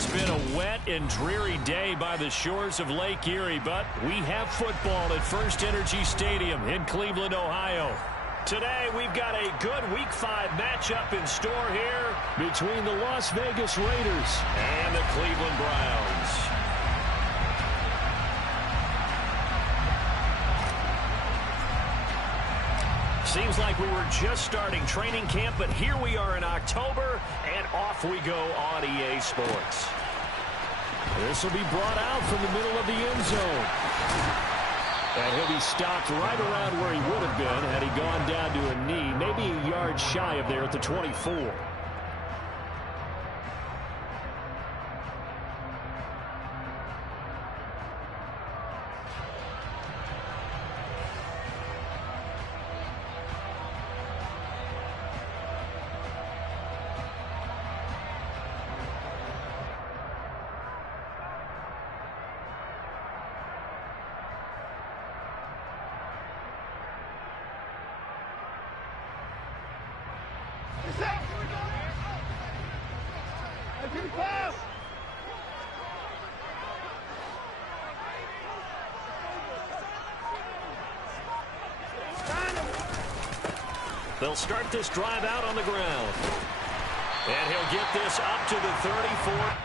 It's been a wet and dreary day by the shores of Lake Erie, but we have football at First Energy Stadium in Cleveland, Ohio. Today, we've got a good Week 5 matchup in store here between the Las Vegas Raiders and the Cleveland Browns. Seems like we were just starting training camp, but here we are in October, and off we go on EA Sports. This will be brought out from the middle of the end zone. And he'll be stopped right around where he would have been had he gone down to a knee, maybe a yard shy of there at the 24. They'll start this drive out on the ground. And he'll get this up to the 34.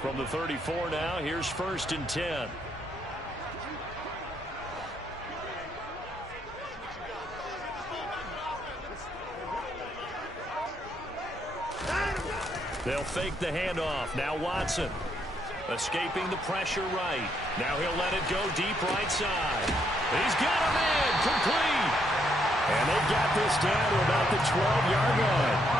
From the 34 now, here's 1st and 10. They'll fake the handoff. Now Watson escaping the pressure right. Now he'll let it go deep right side. He's got a man complete. And they've got this down to about the 12-yard line.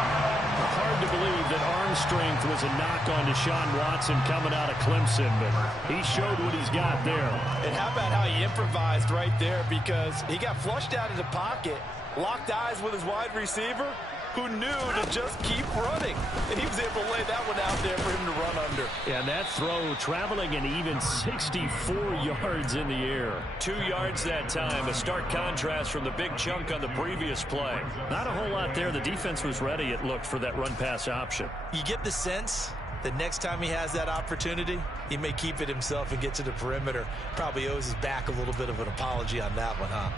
Hard to believe that arm strength was a knock on Deshaun Watson coming out of Clemson, but he showed what he's got there. And how about how he improvised right there, because he got flushed out of the pocket, locked eyes with his wide receiver, who knew to just keep running. And he was able to lay that one out there for him to run under. Yeah, that throw traveling an even 64 yards in the air. 2 yards that time, a stark contrast from the big chunk on the previous play. Not a whole lot there. The defense was ready, it looked, for that run-pass option. You get the sense that next time he has that opportunity, he may keep it himself and get to the perimeter. Probably owes his back a little bit of an apology on that one, huh?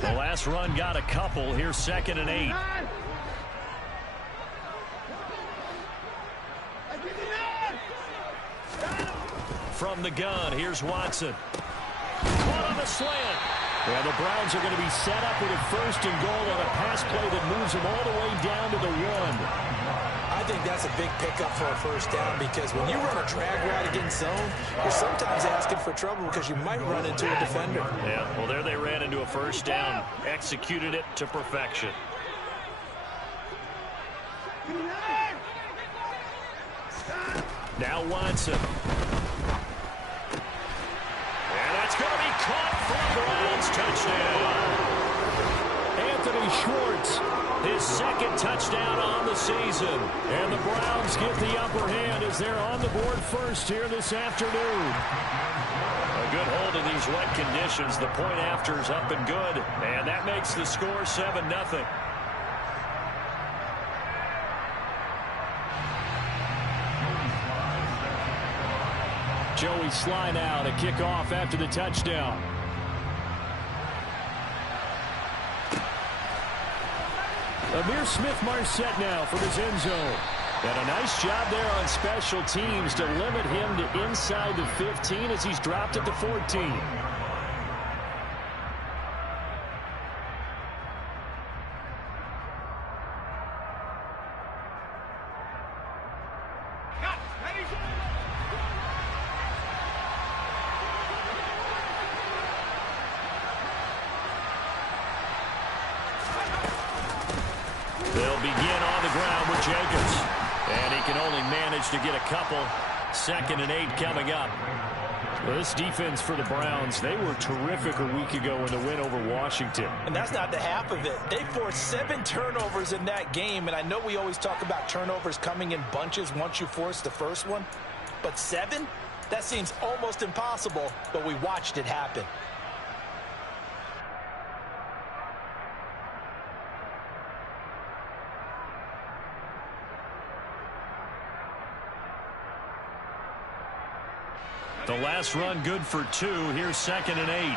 The last run got a couple. Here's 2nd and 8. From the gun, here's Watson. Caught on the slant. Yeah, the Browns are going to be set up with a 1st and goal on a pass play that moves them all the way down to the 1. I think that's a big pickup for a 1st down, because when you run a drag route against zone, you're sometimes asking for trouble because you might run into a defender. Yeah, well, there they ran into a 1st down. Executed it to perfection. Now Watson. And that's going to be caught for the Browns. Touchdown. Anthony Schwartz, his 2nd touchdown on the season. And the Browns get the upper hand as they're on the board first here this afternoon. A good hold in these wet conditions. The point after is up and good. And that makes the score 7-0. Joey Sly now to kick off after the touchdown. Amir Smith-Marset now from his end zone. And a nice job there on special teams to limit him to inside the 15 as he's dropped at the 14. begin on the ground with Jacobs. And he can only manage to get a couple. 2nd and 8 coming up. Well, this defense for the Browns, they were terrific a week ago in the win over Washington. And that's not the half of it. They forced 7 turnovers in that game, and I know we always talk about turnovers coming in bunches once you force the first one, but 7? That seems almost impossible, but we watched it happen. The last run good for 2. Here's 2nd and 8.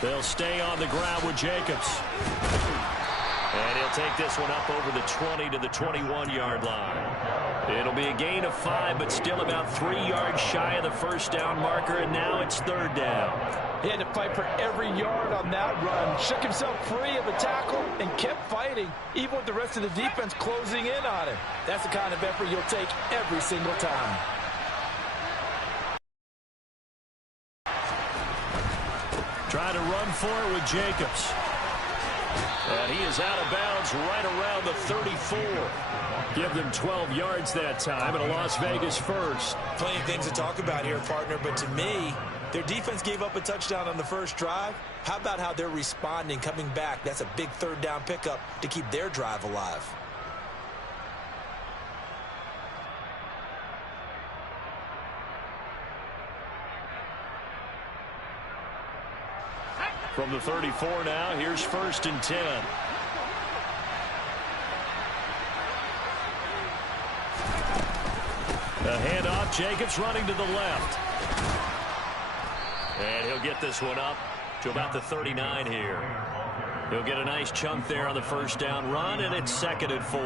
They'll stay on the ground with Jacobs. And he'll take this one up over the 20 to the 21-yard line. It'll be a gain of 5, but still about 3 yards shy of the first down marker, and now it's 3rd down. He had to fight for every yard on that run, shook himself free of a tackle, and kept fighting, even with the rest of the defense closing in on him. That's the kind of effort you'll take every single time. Trying to run for it with Jacobs. And he is out of bounds right around the 34. Give them 12 yards that time, and a Las Vegas first. Plenty of things to talk about here, partner, but to me, their defense gave up a touchdown on the first drive. How about how they're responding, coming back? That's a big 3rd down pickup to keep their drive alive. From the 34 now, here's 1st and 10. A handoff, Jacobs running to the left. And he'll get this one up to about the 39 here. He'll get a nice chunk there on the first down run, and it's 2nd and 4.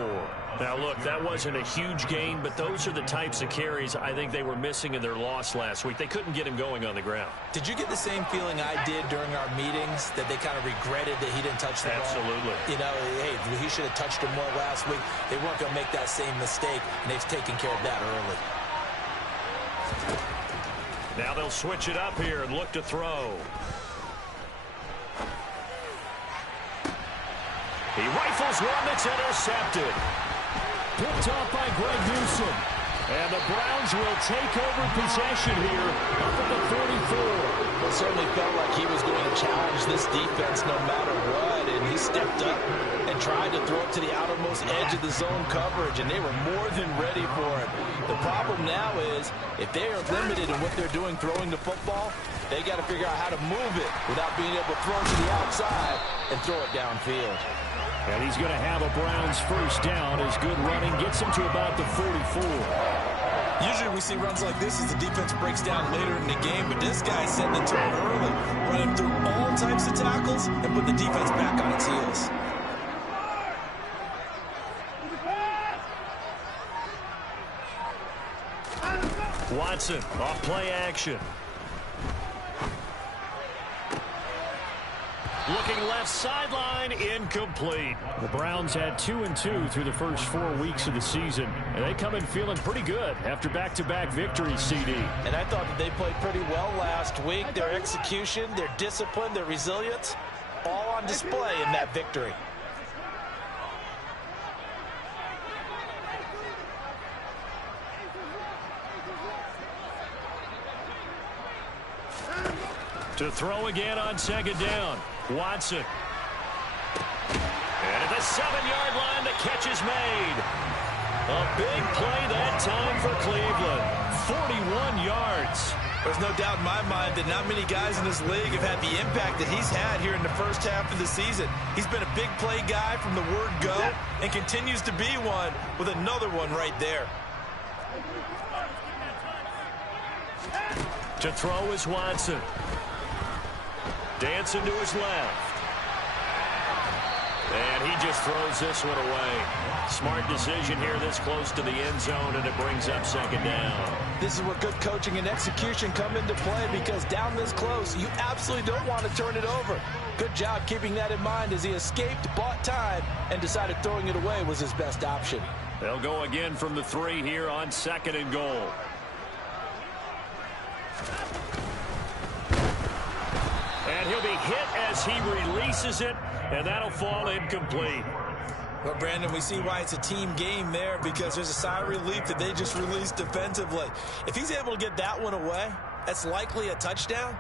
Now, look, that wasn't a huge gain, but those are the types of carries I think they were missing in their loss last week. They couldn't get him going on the ground. Did you get the same feeling I did during our meetings, that they kind of regretted that he didn't touch the ball? Absolutely. You know, hey, he should have touched him more last week. They weren't going to make that same mistake, and they've taken care of that early. Now they'll switch it up here and look to throw. He rifles one that's intercepted. Picked off by Greg Newsom. And the Browns will take over possession here up at the 34. It certainly felt like he was going to challenge this defense no matter what, and he stepped up and tried to throw it to the outermost edge of the zone coverage, and they were more than ready for it. The problem now is if they are limited in what they're doing throwing the football, they got to figure out how to move it without being able to throw it to the outside and throw it downfield. And he's going to have a Browns first down as good running gets him to about the 44. Usually we see runs like this as the defense breaks down later in the game, but this guy's setting the tone early, running through all types of tackles and putting the defense back on its heels. Watson off play action. Looking left sideline, incomplete. The Browns had 2-2 through the first 4 weeks of the season, and they come in feeling pretty good after back-to-back victories, CD. And I thought that they played pretty well last week. Their execution, their discipline, their resilience, all on display in that victory. To throw again on 2nd down. Watson. And at the 7-yard line, the catch is made. A big play that time for Cleveland. 41 yards. There's no doubt in my mind that not many guys in this league have had the impact that he's had here in the first half of the season. He's been a big play guy from the word go and continues to be one with another one right there. To throw is Watson. Dancing to his left. And he just throws this one away. Smart decision here this close to the end zone, and it brings up 2nd down. This is where good coaching and execution come into play, because down this close, you absolutely don't want to turn it over. Good job keeping that in mind as he escaped, bought time, and decided throwing it away was his best option. They'll go again from the 3 here on 2nd and goal. And he'll be hit as he releases it, and that'll fall incomplete. Well, Brandon, we see why it's a team game there, because there's a sigh of relief that they just released defensively. If he's able to get that one away, that's likely a touchdown.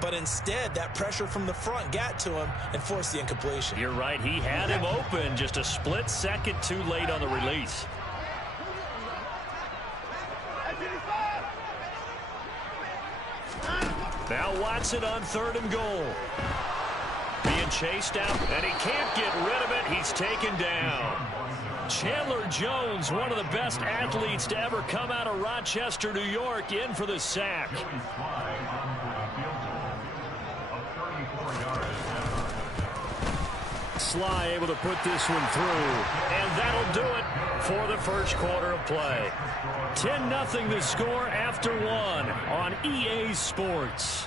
But instead, that pressure from the front got to him and forced the incompletion. You're right. He had him open, just a split second too late on the release. Now Watson on 3rd and goal. Being chased out, and he can't get rid of it. He's taken down. Chandler Jones, one of the best athletes to ever come out of Rochester, New York, in for the sack. Sly able to put this one through, and that'll do it for the first quarter of play. 10-0 the score after 1 on EA Sports.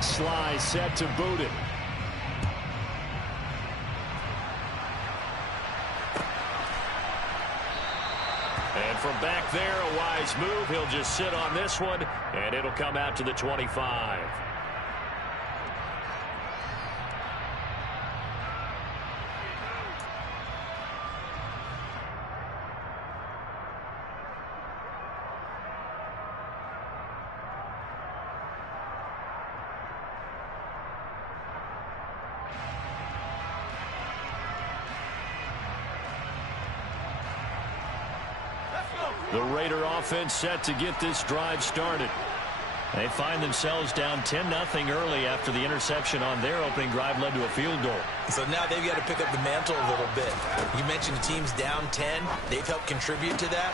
Sly set to boot it. And from back there, a wise move. He'll just sit on this one, and it'll come out to the 25. The Raider offense set to get this drive started. They find themselves down 10-0 early after the interception on their opening drive led to a field goal. So now they've got to pick up the mantle a little bit. You mentioned the team's down 10. They've helped contribute to that.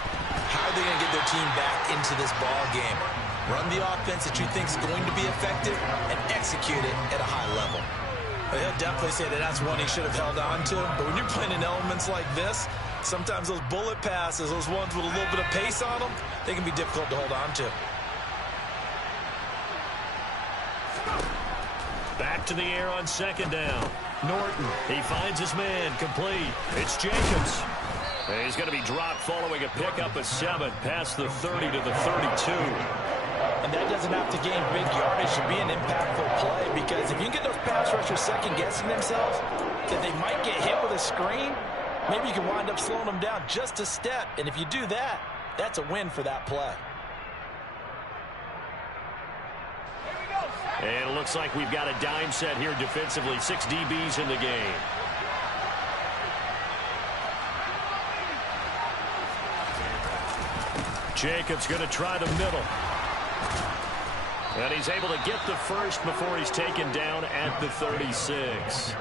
How are they going to get their team back into this ball game? Run the offense that you think is going to be effective and execute it at a high level. Well, he'll definitely say that that's one he should have held on to. But when you're playing in elements like this, sometimes those bullet passes, those ones with a little bit of pace on them, they can be difficult to hold on to. Back to the air on 2nd down. Norton, he finds his man, complete. It's Jacobs. And he's going to be dropped following a pickup of 7 past the 30 to the 32. And that doesn't have to gain big yardage to be an impactful play, because if you can get those pass rushers second-guessing themselves, that they might get hit with a screen, maybe you can wind up slowing them down just a step. And if you do that, that's a win for that play. And it looks like we've got a dime set here defensively. 6 DBs in the game. Jacobs going to try the middle. And he's able to get the first before he's taken down at the 36.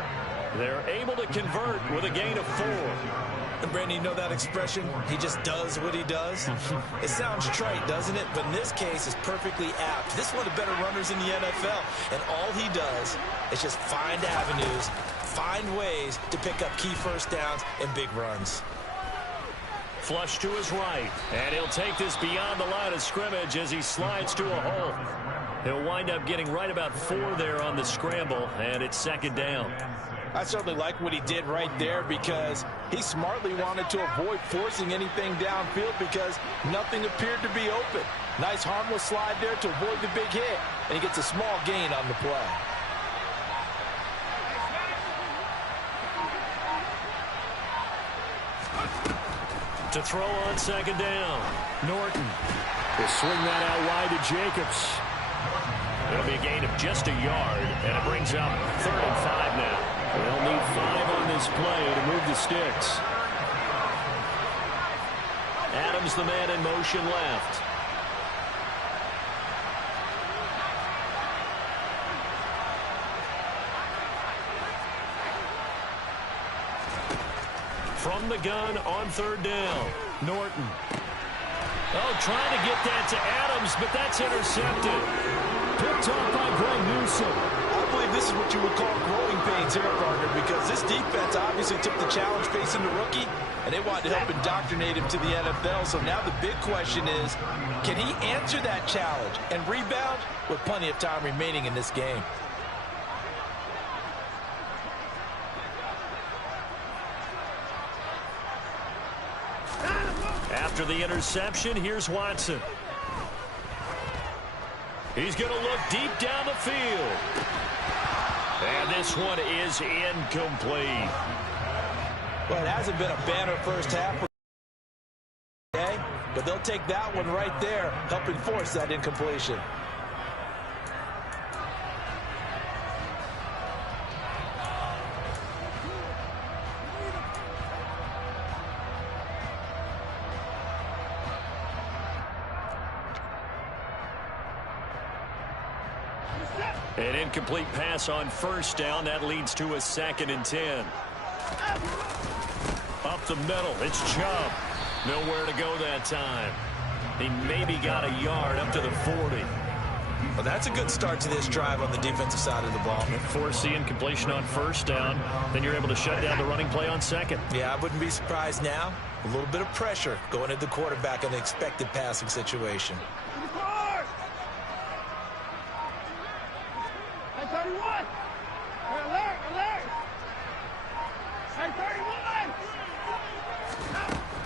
They're able to convert with a gain of 4. And Brandon, you know that expression? He just does what he does. It sounds trite, doesn't it? But in this case, it's perfectly apt. This is one of the better runners in the NFL. And all he does is just find avenues, find ways to pick up key first downs and big runs. Flush to his right. And he'll take this beyond the line of scrimmage as he slides to a hole. He'll wind up getting right about 4 there on the scramble, and it's 2nd down. I certainly like what he did right there, because he smartly wanted to avoid forcing anything downfield because nothing appeared to be open. Nice harmless slide there to avoid the big hit, and he gets a small gain on the play. To throw on 2nd down. Norton will swing that out wide to Jacobs. It'll be a gain of just a yard, and it brings up 3rd and 5 now. They'll need 5 on this play to move the sticks. Adams, the man in motion left. From the gun on 3rd down. Norton. Oh, trying to get that to Adams, but that's intercepted. Picked off by Greg Newsom. I believe this is what you would call growing pains here, partner, because this defense obviously took the challenge facing the rookie, and they wanted to help indoctrinate him to the NFL. So now the big question is, can he answer that challenge and rebound with plenty of time remaining in this game? After the interception, here's Watson. He's going to look deep down the field. And this one is incomplete. Well, it hasn't been a banner first half, but they'll take that one right there, helping force that incompletion. An incomplete pass on first down. That leads to a 2nd and 10. Up the middle, it's Chubb. Nowhere to go that time. He maybe got a yard up to the 40. Well, that's a good start to this drive on the defensive side of the ball. Force the incompletion on first down. Then you're able to shut down the running play on second. Yeah, I wouldn't be surprised now. A little bit of pressure going at the quarterback in an expected passing situation.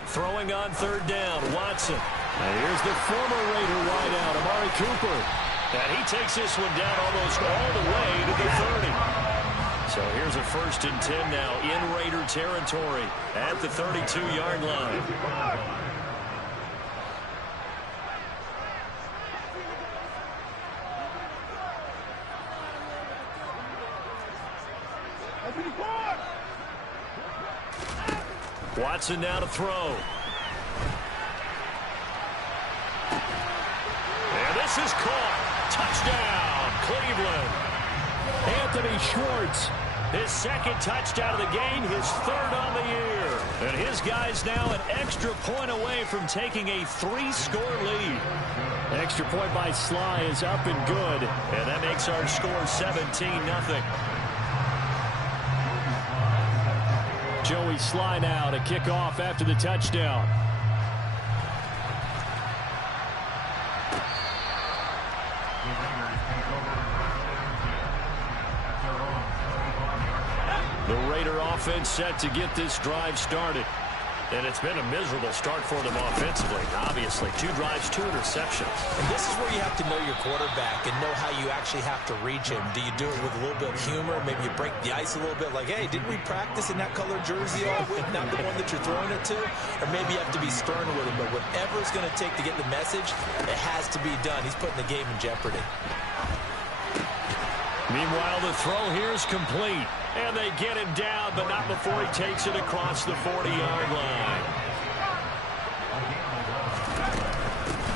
Throwing on third down, Watson. And here's the former Raider wideout, Amari Cooper. And he takes this one down almost all the way to the 30. So here's a 1st and 10 now in Raider territory at the 32-yard line. Watson now to throw. And this is caught. Touchdown, Cleveland. Anthony Schwartz, his 2nd touchdown of the game, his 3rd on the year. And his guys now an extra point away from taking a 3-score lead. Extra point by Sly is up and good. And that makes our score 17-0. Joey Sly now to kick off after the touchdown. The Raider offense set to get this drive started. And it's been a miserable start for them offensively. Obviously, 2 drives, 2 interceptions. And this is where you have to know your quarterback and know how you actually have to reach him. Do you do it with a little bit of humor? Maybe you break the ice a little bit like, hey, didn't we practice in that color jersey all week? Not the one that you're throwing it to? Or maybe you have to be stern with him. But whatever it's going to take to get the message, it has to be done. He's putting the game in jeopardy. Meanwhile, the throw here is complete. And they get him down, but not before he takes it across the 40-yard line.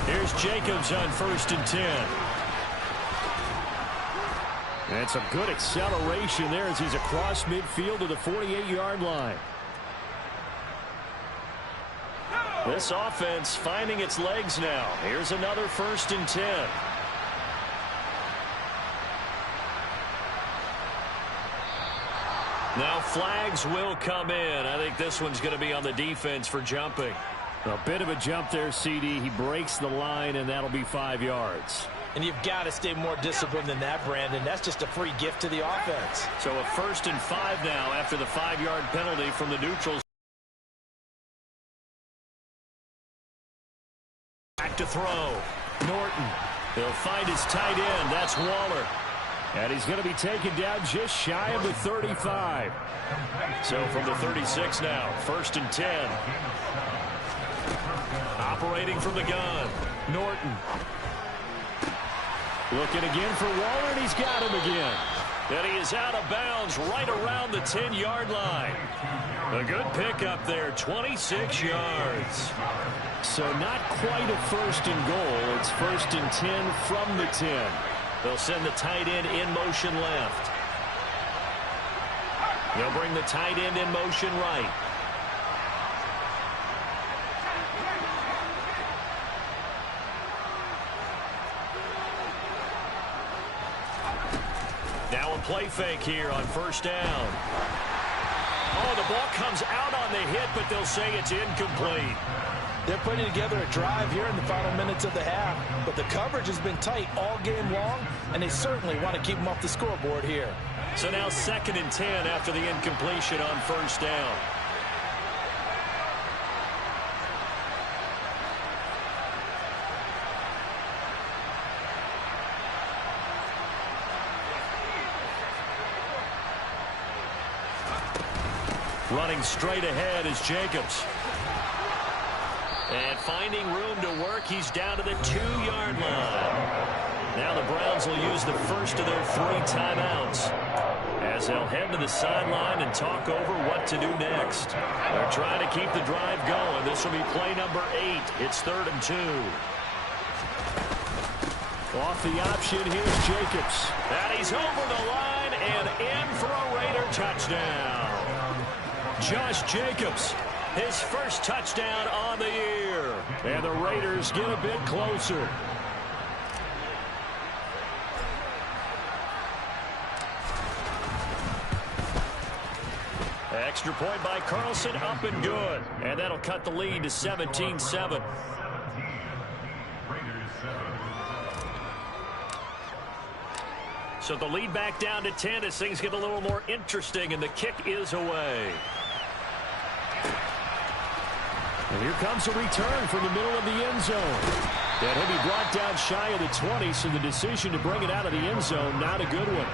Here's Jacobs on 1st and 10. And some good acceleration there as he's across midfield to the 48-yard line. This offense finding its legs now. Here's another 1st and 10. Now flags will come in. I think this one's going to be on the defense for jumping. A bit of a jump there, CD. He breaks the line, and that'll be 5 yards. And you've got to stay more disciplined than that, Brandon. That's just a free gift to the offense. So a 1st and 5 now after the 5-yard penalty from the neutrals. Back to throw. Norton. He'll find his tight end. That's Waller. And he's going to be taken down just shy of the 35. So from the 36 now, 1st and 10. Operating from the gun, Norton. Looking again for Waller, and he's got him again. And he is out of bounds right around the 10-yard line. A good pickup there, 26 yards. So not quite a 1st and goal. It's 1st and 10 from the 10. They'll send the tight end in motion left. They'll bring the tight end in motion right. Now a play fake here on 1st down. Oh, the ball comes out on the hit, but they'll say it's incomplete. They're putting together a drive here in the final minutes of the half, but the coverage has been tight all game long, and they certainly want to keep them off the scoreboard here. So now 2nd and 10 after the incompletion on 1st down. Running straight ahead is Jacobs. And finding room to work, he's down to the 2-yard line. Now the Browns will use the first of their 3 timeouts as they'll head to the sideline and talk over what to do next. They're trying to keep the drive going. This will be play number 8. It's 3rd and 2. Off the option, here's Jacobs. And he's over the line and in for a Raider touchdown. Josh Jacobs, his first touchdown on the year. And the Raiders get a bit closer. Extra point by Carlson, up and good. And that'll cut the lead to 17-7. So the lead back down to 10 as things get a little more interesting, and the kick is away. And here comes a return from the middle of the end zone. And he'll be brought down shy of the 20, so the decision to bring it out of the end zone, not a good one.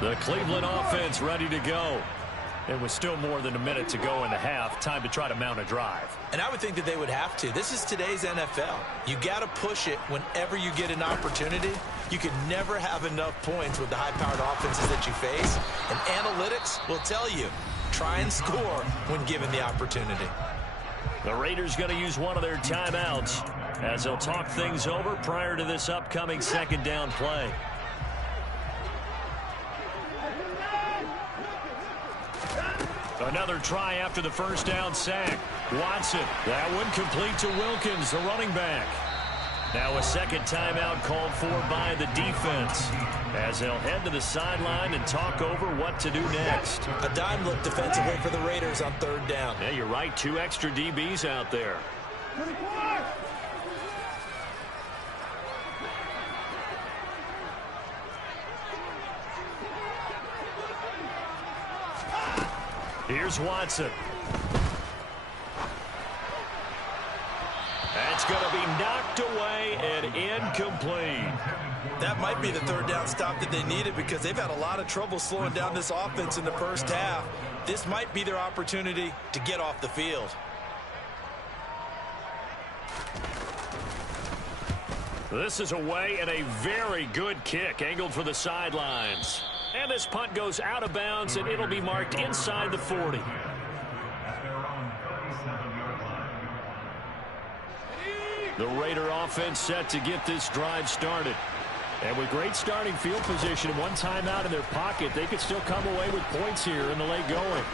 The Cleveland offense ready to go. It was still more than a minute to go in the half. Time to try to mount a drive. And I would think that they would have to. This is today's NFL. You got to push it whenever you get an opportunity. You can never have enough points with the high-powered offenses that you face. And analytics will tell you, try and score when given the opportunity. The Raiders going to use one of their timeouts as they'll talk things over prior to this upcoming 2nd down play. Another try after the first down sack. Watson, that one complete to Wilkins, the running back. Now a second timeout called for by the defense as they'll head to the sideline and talk over what to do next. A dime look defensively for the Raiders on 3rd down. Yeah, you're right. 2 extra DBs out there. Here's Watson. That's going to be knocked away and incomplete. That might be the 3rd down stop that they needed because they've had a lot of trouble slowing down this offense in the first half. This might be their opportunity to get off the field. This is away and a very good kick angled for the sidelines. And this punt goes out of bounds, and it'll be marked inside the 40. The Raider offense set to get this drive started. And with great starting field position and one timeout in their pocket, they could still come away with points here in the late going.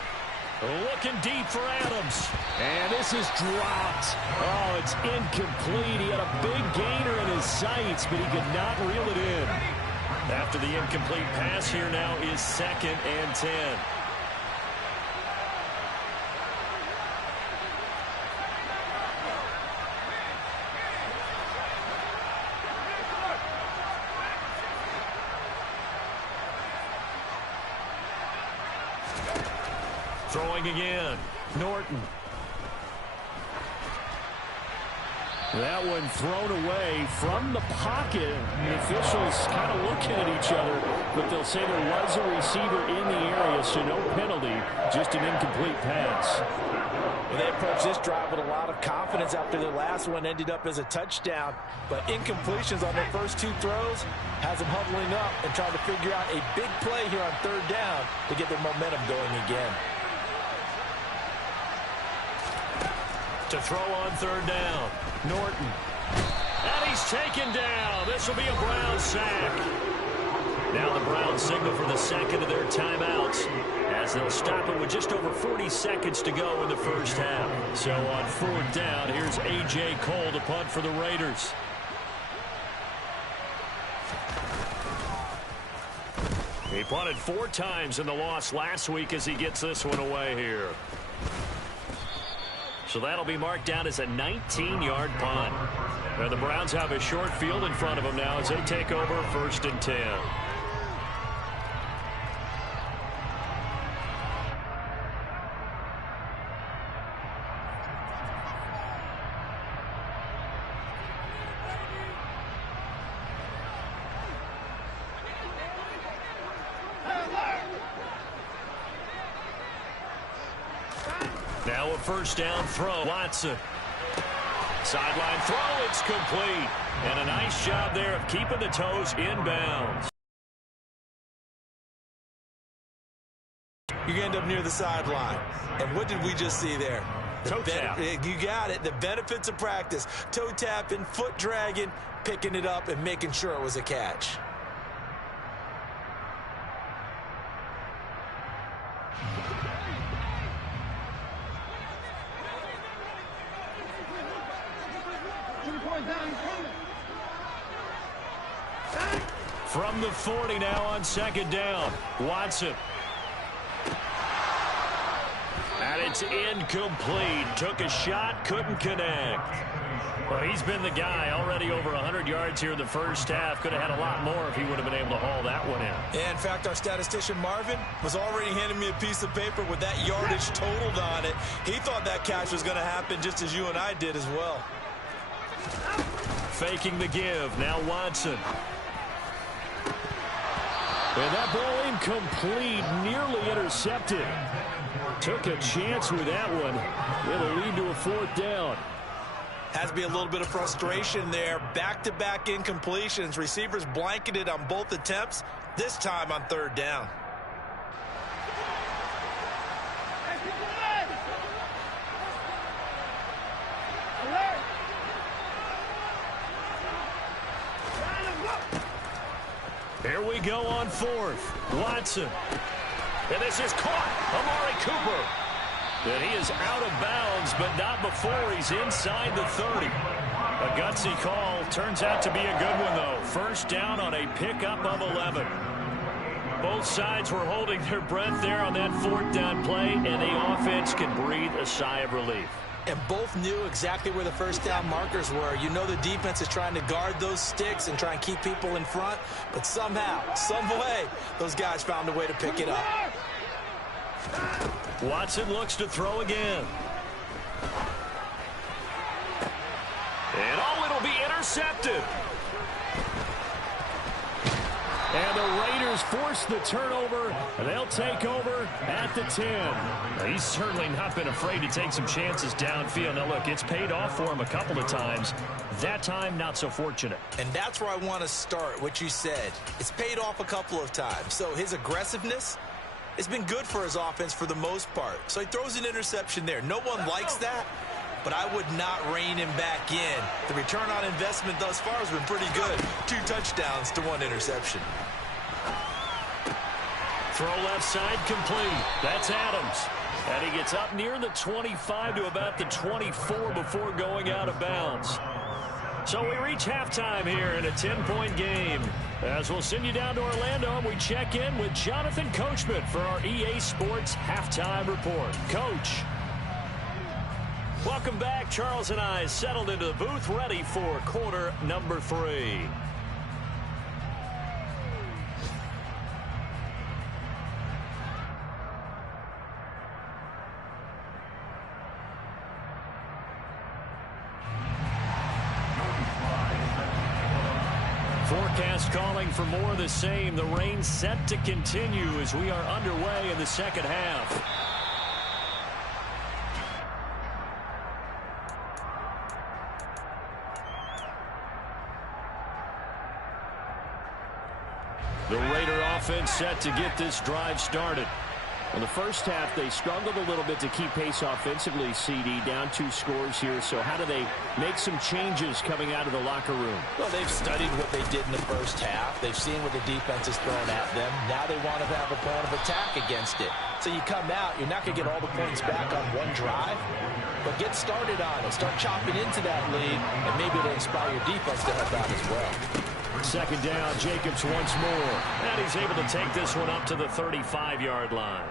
Looking deep for Adams. And this is dropped. Oh, it's incomplete. He had a big gainer in his sights, but he could not reel it in. After the incomplete pass, here now is 2nd and 10. Throwing again, Norton. That one thrown away from the pocket. The officials kind of looking at each other, but they'll say there was a receiver in the area, so no penalty, just an incomplete pass. Well, they approached this drive with a lot of confidence after their last one ended up as a touchdown, but incompletions on their first 2 throws has them huddling up and trying to figure out a big play here on 3rd down to get their momentum going again. To throw on 3rd down, Norton. And he's taken down. This will be a Browns sack. Now the Browns signal for the 2nd of their timeouts as they'll stop it with just over 40 seconds to go in the first half. So on 4th down, here's A.J. Cole to punt for the Raiders. He punted 4 times in the loss last week as he gets this one away here. So that'll be marked down as a 19-yard punt. And the Browns have a short field in front of them now as they take over 1st and 10. first down throw. Watson. Sideline throw, it's complete. And a nice job there of keeping the toes in bounds. You end up near the sideline. And what did we just see there? Toe tap. You got it. The benefits of practice. Toe tapping, foot dragging, picking it up, and making sure it was a catch. From the 40 now on second down. Watson. And it's incomplete. Took a shot, couldn't connect. Well, he's been the guy already over 100 yards here in the first half. Could have had a lot more if he would have been able to haul that one in. Yeah, in fact, our statistician Marvin was already handing me a piece of paper with that yardage totaled on it. He thought that catch was going to happen just as you and I did as well. Faking the give. Now Watson. And that ball incomplete, nearly intercepted. Took a chance with that one. It'll lead to a fourth down. Has to be a little bit of frustration there. Back-to-back incompletions. Receivers blanketed on both attempts, this time on third down. Here we go on fourth. Watson. And this is caught. Amari Cooper. And he is out of bounds, but not before he's inside the 30. A gutsy call. Turns out to be a good one, though. First down on a pickup of 11. Both sides were holding their breath there on that fourth down play, and the offense can breathe a sigh of relief. And both knew exactly where the first down markers were. You know the defense is trying to guard those sticks and try and keep people in front. But somehow, some way, those guys found a way to pick it up. Watson looks to throw again. And it'll be intercepted. And the Raiders force the turnover. They'll take over at the 10. He's certainly not been afraid to take some chances downfield. Now, look, it's paid off for him a couple of times. That time, not so fortunate. And that's where I want to start, what you said. It's paid off a couple of times. So his aggressiveness, it's been good for his offense for the most part. So he throws an interception there. No one likes that, but I would not rein him back in. The return on investment thus far has been pretty good. 2 touchdowns to 1 interception. Throw left side complete. That's Adams. And he gets up near the 25 to about the 24 before going out of bounds. So we reach halftime here in a 10-point game. As we'll send you down to Orlando, and we check in with Jonathan Coachman for our EA Sports Halftime Report. Coach. Welcome back. Charles and I settled into the booth, ready for quarter number 3. Forecast calling for more of the same. The rain set to continue as we are underway in the second half. The Raider offense set to get this drive started. In the first half, they struggled a little bit to keep pace offensively, CD, down 2 scores here. So how do they make some changes coming out of the locker room? Well, they've studied what they did in the first half. They've seen what the defense is throwing at them. Now they want to have a plan of attack against it. So you come out, you're not going to get all the points back on one drive, but get started on it. Start chopping into that lead, and maybe it'll inspire your defense to help out as well. Second down, Jacobs once more. And he's able to take this one up to the 35-yard line.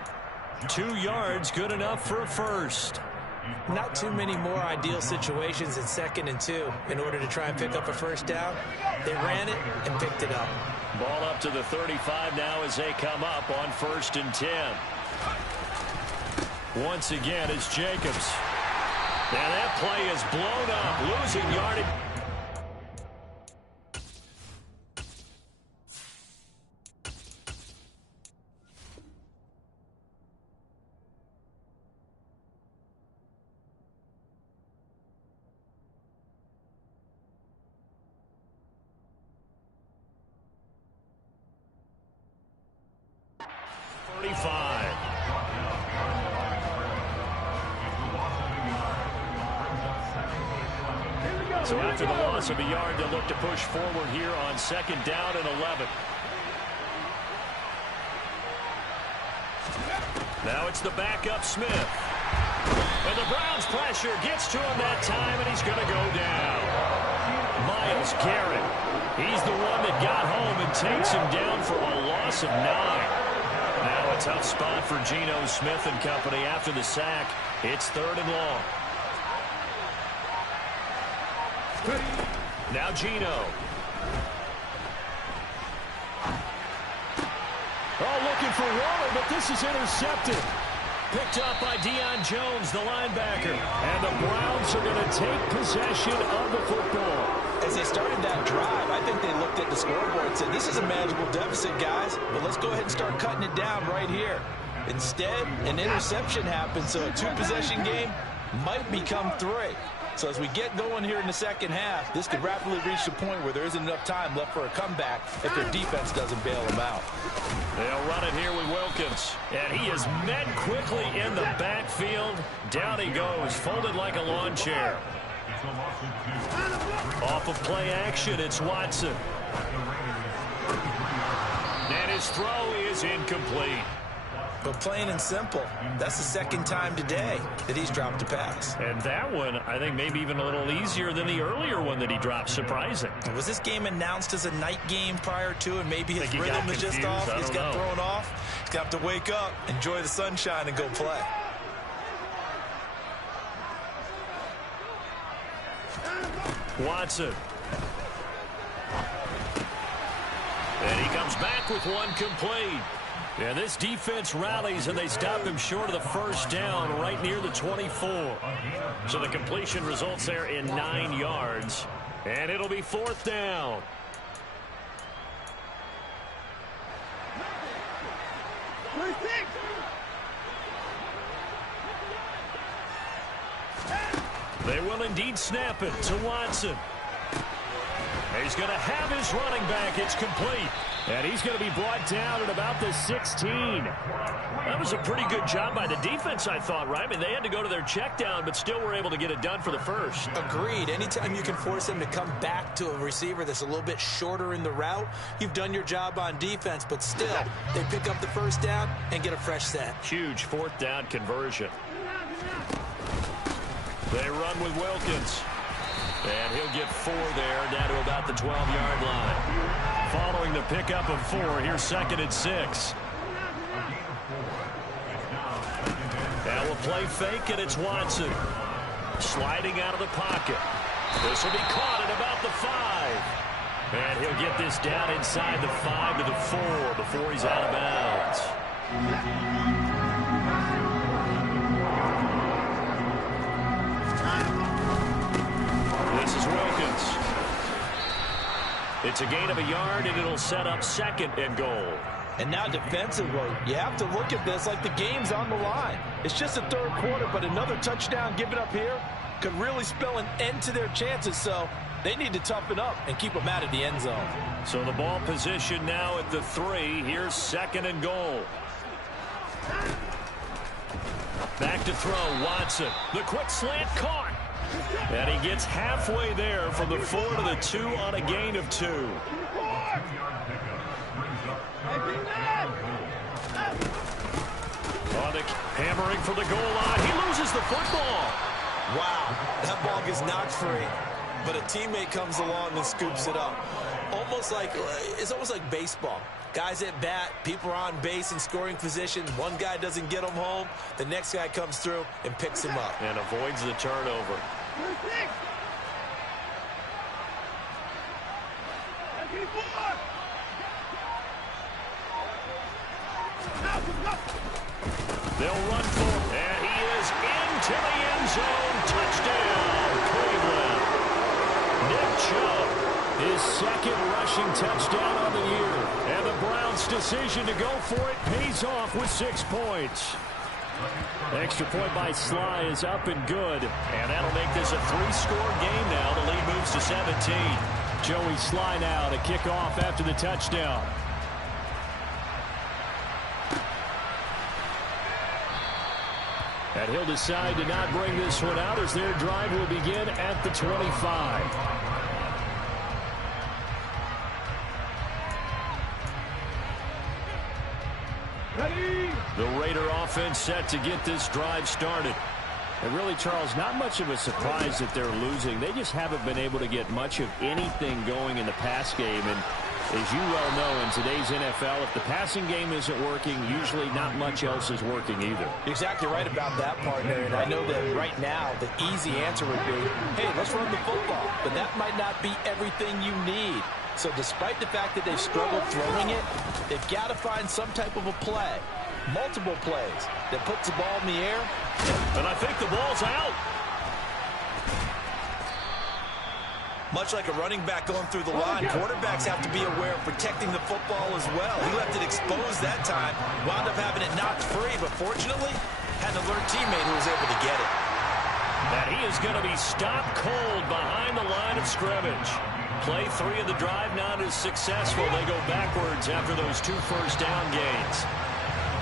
2 yards, good enough for a first. Not too many more ideal situations in 2nd and 2 in order to try and pick up a first down. They ran it and picked it up. Ball up to the 35 now as they come up on 1st and 10. Once again, it's Jacobs. Now that play is blown up, losing yardage. 35. So after the loss of a yard, they'll look to push forward here on 2nd down and 11. Now it's the backup Smith. And the Browns pressure gets to him that time, and he's going to go down. Myles Garrett. He's the one that got home and takes him down for a loss of 9. Now a tough spot for Geno Smith and company after the sack. It's 3rd and long. Now Geno. Oh, looking for Waller, but this is intercepted. Picked up by Deion Jones, the linebacker. And the Browns are going to take possession of the football. As they started that drive, I think they looked at the scoreboard and said, this is a manageable deficit, guys, but let's go ahead and start cutting it down right here. Instead, an interception happens, so a 2-possession game might become 3. So as we get going here in the second half, this could rapidly reach the point where there isn't enough time left for a comeback if their defense doesn't bail them out. They'll run it here with Wilkins. And he is met quickly in the backfield. Down he goes, folded like a lawn chair. Off of play action, it's Watson. And his throw is incomplete. But plain and simple, that's the 2nd time today that he's dropped a pass. And that one, I think, maybe even a little easier than the earlier one that he dropped. Surprising. Was this game announced as a night game prior to, and maybe his rhythm is just off? He's got thrown off. He's got to wake up, enjoy the sunshine, and go play. Watson. And he comes back with one complete. And this defense rallies, and they stop him short of the 1st down right near the 24. So the completion results there in 9 yards. And it'll be 4th down. They will indeed snap it to Watson. He's going to have his running back. It's complete. And he's going to be brought down at about the 16. That was a pretty good job by the defense, I thought, right? I mean, they had to go to their check down, but still were able to get it done for the 1st. Agreed. Anytime you can force them to come back to a receiver that's a little bit shorter in the route, you've done your job on defense, but still, they pick up the 1st down and get a fresh set. Huge 4th down conversion. They run with Wilkins. And he'll get 4 there, down to about the 12-yard line. Following the pickup of 4, here's 2nd and 6. Now we'll play fake, and it's Watson. Sliding out of the pocket. This will be caught at about the 5. And he'll get this down inside the 5 to the 4 before he's out of bounds. This is Wilkins. It's a gain of a yard, and it'll set up 2nd and goal. And now defensively, you have to look at this like the game's on the line. It's just the 3rd quarter, but another touchdown given up here could really spell an end to their chances. So they need to toughen up and keep them out of the end zone. So the ball position now at the 3. Here's 2nd and goal. Back to throw, Watson. The quick slant caught. And he gets halfway there from the 4 to the 2 on a gain of 2. Hammering for the goal line. He loses the football. Wow, that ball gets knocked free, but a teammate comes along and scoops it up. It's almost like baseball. Guys at bat, people are on base in scoring position. One guy doesn't get him home. The next guy comes through and picks him up. And avoids the turnover. They'll run for, and he is into the end zone. Touchdown, Cleveland. Nick Chubb, his 2nd rushing touchdown on the year. And the Browns' decision to go for it pays off with 6 points. Extra point by Sly is up and good. And that'll make this a 3-score game now. The lead moves to 17. Joey Sly now to kick off after the touchdown. And he'll decide to not bring this one out as their drive will begin at the 25. The Raider offense set to get this drive started. And really, Charles, not much of a surprise that they're losing. They just haven't been able to get much of anything going in the pass game. And as you well know, in today's NFL, if the passing game isn't working, usually not much else is working either. You're exactly right about that, partner. And I know that right now the easy answer would be, hey, let's run the football. But that might not be everything you need. So despite the fact that they've struggled throwing it, they've got to find some type of a play. Multiple plays that puts the ball in the air. And I think the ball's out. Much like a running back going through the line, quarterbacks have to be aware of protecting the football as well. He left it exposed that time, wound up having it knocked free, but fortunately, had an alert teammate who was able to get it. And he is going to be stopped cold behind the line of scrimmage. Play 3 of the drive not as successful. They go backwards after those 2 first-down gains.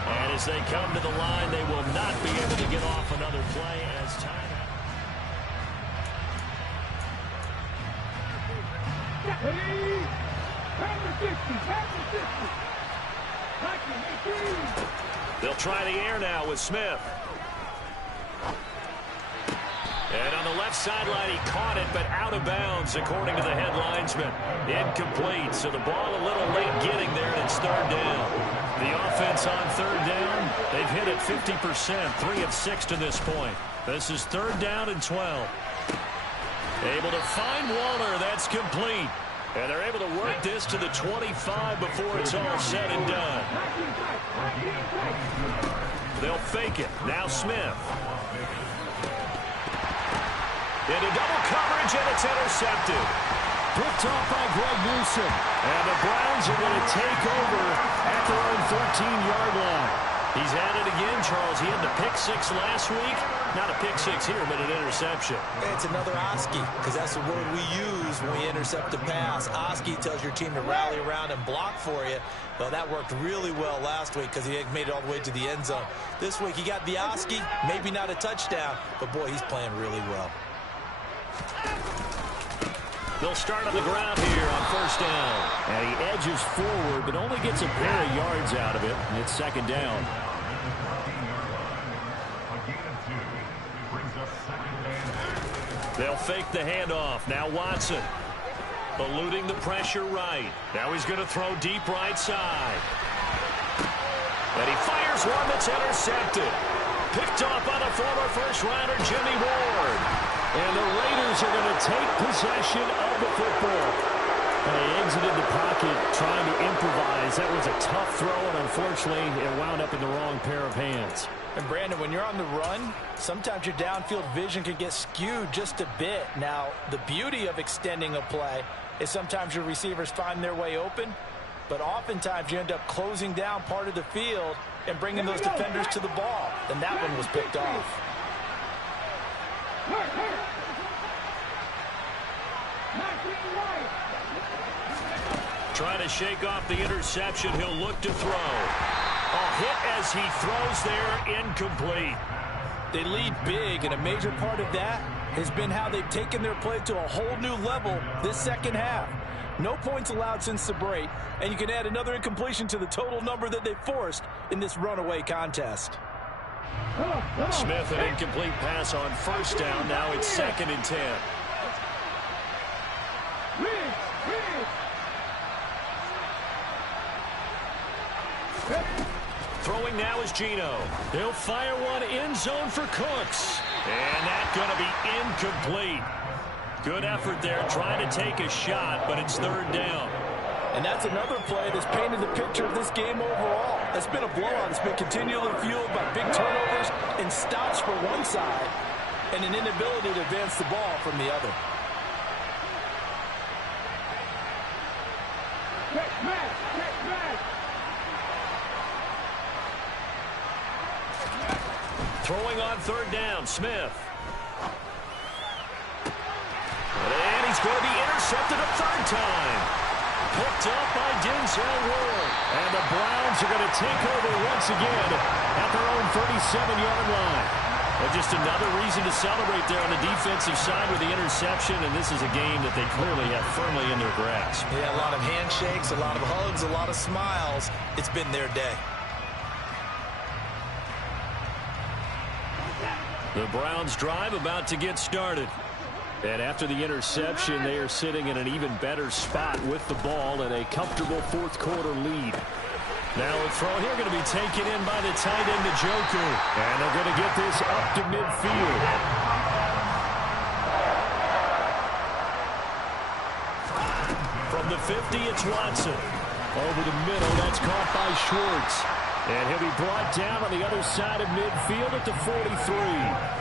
And as they come to the line, they will not be able to get off another play as time. They'll try the air now with Smith. And on the left sideline, he caught it, but out of bounds, according to the head linesman. Incomplete, so the ball a little late getting there, and it's 3rd down. The offense on 3rd down, they've hit it 50%, 3 of 6 to this point. This is 3rd down and 12. Able to find Waller, that's complete. And they're able to work this to the 25 before it's all said and done. They'll fake it. Now Smith. Into double coverage, and it's intercepted. Picked off by Greg Newsome. And the Browns are going to take over at their own 13-yard line. He's at it again, Charles. He had the pick 6 last week. Not a pick 6 here, but an interception. It's another Oski, because that's the word we use when we intercept a pass. Oski tells your team to rally around and block for you. Well, that worked really well last week because he made it all the way to the end zone. This week he got the Oski, maybe not a touchdown, but boy, he's playing really well. They'll start on the ground here on 1st down. And he edges forward, but only gets a pair of yards out of it. And it's 2nd down. They'll fake the handoff. Now Watson. Eluding the pressure right. Now he's going to throw deep right side. And he fires one that's intercepted. Picked off by the former first-rounder Jimmy Ward. And the Raiders are going to take possession of the football. And they exited the pocket trying to improvise. That was a tough throw, and unfortunately, it wound up in the wrong pair of hands. And Brandon, when you're on the run, sometimes your downfield vision can get skewed just a bit. Now, the beauty of extending a play is sometimes your receivers find their way open, but oftentimes you end up closing down part of the field and bringing those defenders to the ball. And that one was picked off. Trying to shake off the interception. He'll look to throw. A hit as he throws there, incomplete. They lead big, and a major part of that has been how they've taken their play to a whole new level this second half. No points allowed since the break, and you can add another incompletion to the total number that they forced in this runaway contest. Smith, an incomplete pass on 1st down. Now it's 2nd and 10. Throwing now is Geno. He'll fire one end zone for Cooks. And that's going to be incomplete. Good effort there trying to take a shot, but it's 3rd down. And that's another play that's painted the picture of this game overall. It's been a blowout. It's been continually fueled by big turnovers and stops for one side and an inability to advance the ball from the other. Throwing on 3rd down, Smith. And he's going to be intercepted a 3rd time. Picked up by Denzel Ward. And the Browns are going to take over once again at their own 37-yard line. Well, just another reason to celebrate there on the defensive side with the interception, and this is a game that they clearly have firmly in their grasp. Yeah, a lot of handshakes, a lot of hugs, a lot of smiles. It's been their day. The Browns drive about to get started. And after the interception, they are sitting in an even better spot with the ball and a comfortable fourth quarter lead. Now a throw here going to be taken in by the tight end, Njoku. And they're going to get this up to midfield. From the 50, it's Watson. Over the middle, that's caught by Schwartz. And he'll be brought down on the other side of midfield at the 43.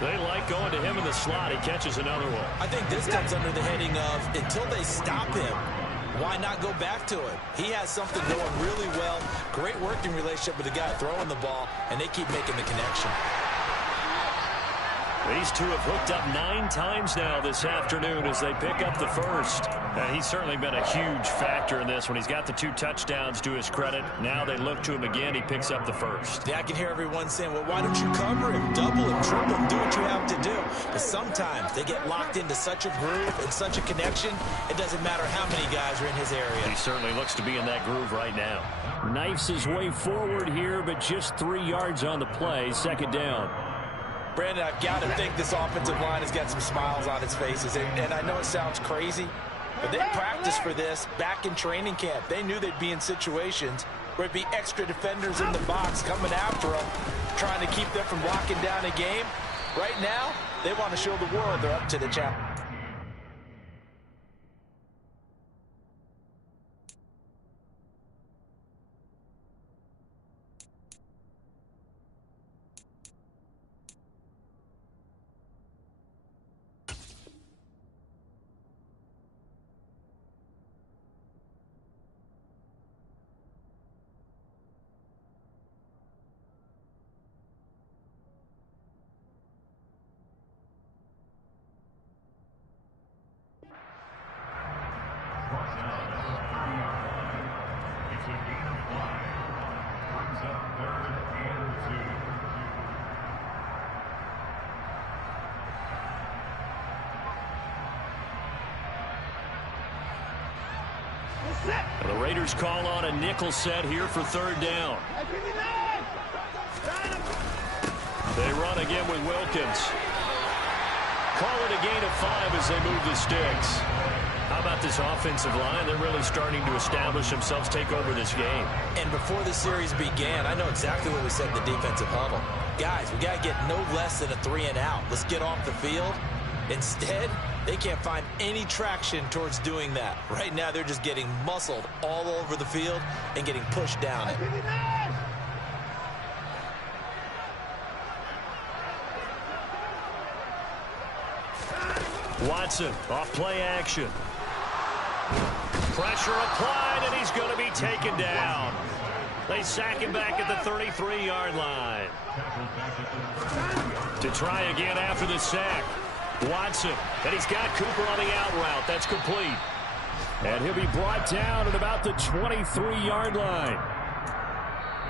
They like going to him in the slot. He catches another one. I think this comes under the heading of until they stop him, why not go back to him? He has something going really well. Great working relationship with the guy throwing the ball, and they keep making the connection. These two have hooked up 9 times now this afternoon as they pick up the first. He's certainly been a huge factor in this when he's got the 2 touchdowns to his credit. Now they look to him again. He picks up the first. Yeah, I can hear everyone saying, well, why don't you cover him, double him, triple him, do what you have to do. But sometimes they get locked into such a groove and such a connection, it doesn't matter how many guys are in his area. He certainly looks to be in that groove right now. Knifes his way forward here, but just 3 yards on the play. Second down. Brandon, I've got to think this offensive line has got some smiles on its faces. And I know it sounds crazy, but they practiced for this back in training camp. They knew they'd be in situations where it'd be extra defenders in the box coming after them, trying to keep them from locking down a game. Right now, they want to show the world they're up to the challenge. The Raiders call on a nickel set here for third down. They run again with Wilkins. Call it a gain of 5 as they move the sticks. How about this offensive line? They're really starting to establish themselves, take over this game. And before the series began, I know exactly what we said in the defensive huddle. Guys, we got to get no less than a 3-and-out. Let's get off the field. Instead, they can't find any traction towards doing that. Right now, they're just getting muscled all over the field and getting pushed down it. Watson, off play action. Pressure applied, and he's going to be taken down. They sack him back at the 33-yard line. To try again after the sack. Watson, and he's got Cooper on the out route. That's complete. And he'll be brought down at about the 23-yard line.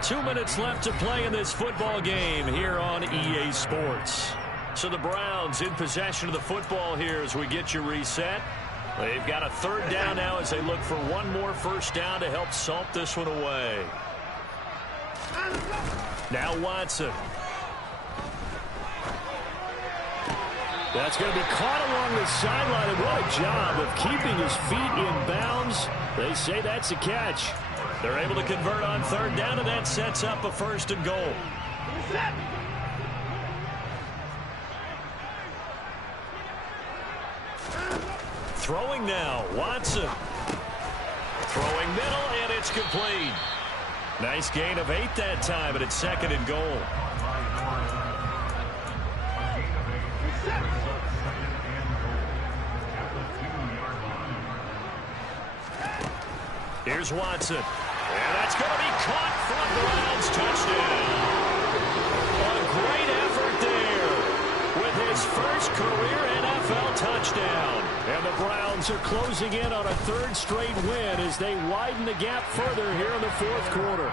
2 minutes left to play in this football game here on EA Sports. So the Browns in possession of the football here as we get you reset. They've got a third down now as they look for one more first down to help salt this one away. Now Watson. That's going to be caught along the sideline, and what a job of keeping his feet in bounds. They say that's a catch. They're able to convert on third down, and that sets up a first and goal. Throwing now, Watson. Throwing middle, and it's complete. Nice gain of 8 that time, and it's second and goal. Here's Watson. And that's going to be caught for a Browns touchdown. A great effort there with his first career NFL touchdown. And the Browns are closing in on a 3rd straight win as they widen the gap further here in the 4th quarter.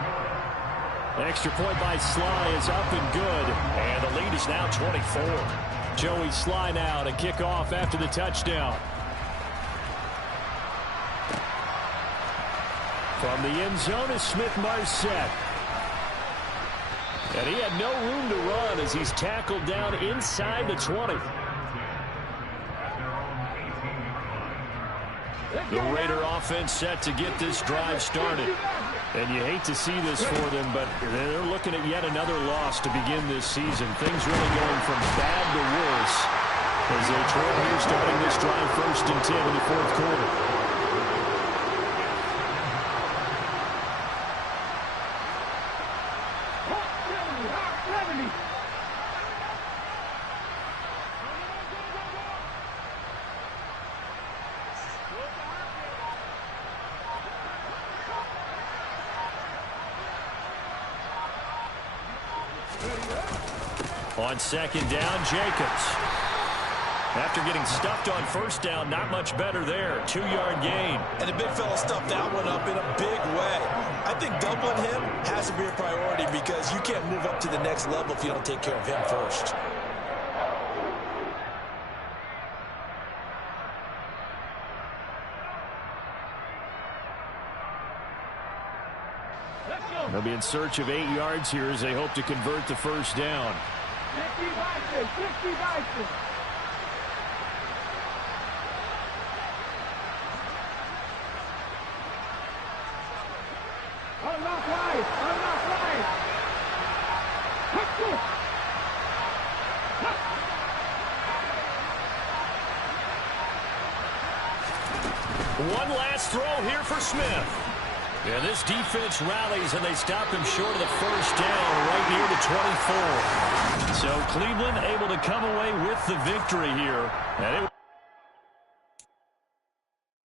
Extra point by Sly is up and good. And the lead is now 24. Joey Sly now to kick off after the touchdown. From the end zone is Smith-Marset. And he had no room to run as he's tackled down inside the 20. The Raider offense set to get this drive started. And you hate to see this for them, but they're looking at yet another loss to begin this season. Things really going from bad to worse as they trail here starting this drive 1st and 10 in the 4th quarter. On 2nd down, Jacobs. After getting stuffed on 1st down, not much better there. 2-yard gain. And the big fella stuffed that one up in a big way. I think doubling him has to be a priority because you can't move up to the next level if you don't take care of him first. They'll be in search of 8 yards here as they hope to convert the 1st down. 50 Vices. Unlock right. One last throw here for Smith. And this defense rallies, and they stop him short of the 1st down right near the 24. So Cleveland able to come away with the victory here. And